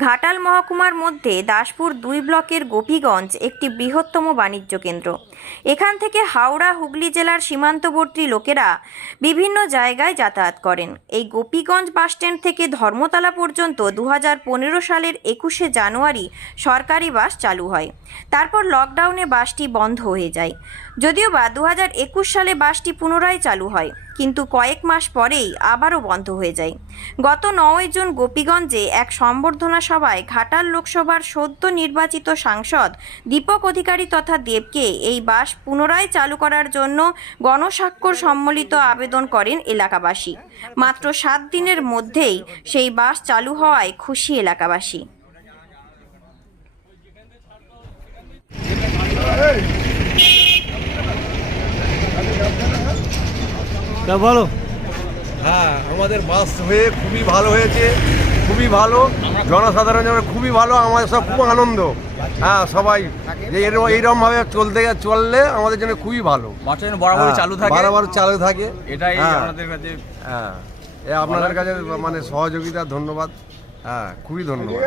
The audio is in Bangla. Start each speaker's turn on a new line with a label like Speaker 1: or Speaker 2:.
Speaker 1: ঘাটাল মহকুমার মধ্যে দাসপুর দুই ব্লকের গোপীগঞ্জ একটি বৃহত্তম বাণিজ্য কেন্দ্র। এখান থেকে হাওড়া, হুগলি জেলার সীমান্তবর্তী লোকেরা বিভিন্ন জায়গায় যাতায়াত করেন। এই গোপীগঞ্জ বাসস্ট্যান্ড থেকে ধর্মতলা পর্যন্ত দু হাজার পনেরো সালের একুশে জানুয়ারি সরকারি বাস চালু হয়। তারপর লকডাউনে বাসটি বন্ধ হয়ে যায়। যদিও বা দু হাজার একুশ সালে বাসটি পুনরায় চালু হয়, কিন্তু কয়েক মাস পরেই আবারও বন্ধ হয়ে যায়। গত নয় জুন গোপীগঞ্জে এক সম্বর্ধনা সভায় ঘাটাল লোকসভার সদ্য নির্বাচিত সাংসদ দীপক অধিকারী তথা দেবকে এই বাস পুনরায় চালু করার জন্য গণস্বাক্ষর সম্মিলিত আবেদন করেন এলাকাবাসী। মাত্র সাত দিনের মধ্যেই সেই বাস চালু হওয়ায় খুশি এলাকাবাসী।
Speaker 2: বলো।
Speaker 3: হ্যাঁ আমাদের বাস হয়ে খুবই ভালো হয়েছে। খুবই ভালো জনসাধারণ জন্য খুবই ভালো আমাদের সব খুব আনন্দ। হ্যাঁ সবাই যে এরকম এইরকমভাবে চলতে চললে আমাদের জন্য খুবই ভালো।
Speaker 4: বরাবরই
Speaker 3: হ্যাঁ,
Speaker 4: চালু থাকে?
Speaker 3: বরাবর চালু থাকে।
Speaker 4: এটাই
Speaker 3: হ্যাঁ,
Speaker 4: আমাদের কাছে
Speaker 3: হ্যাঁ এ আপনাদের কাছে মানে সহযোগিতা ধন্যবাদ। হ্যাঁ খুবই ধন্যবাদ।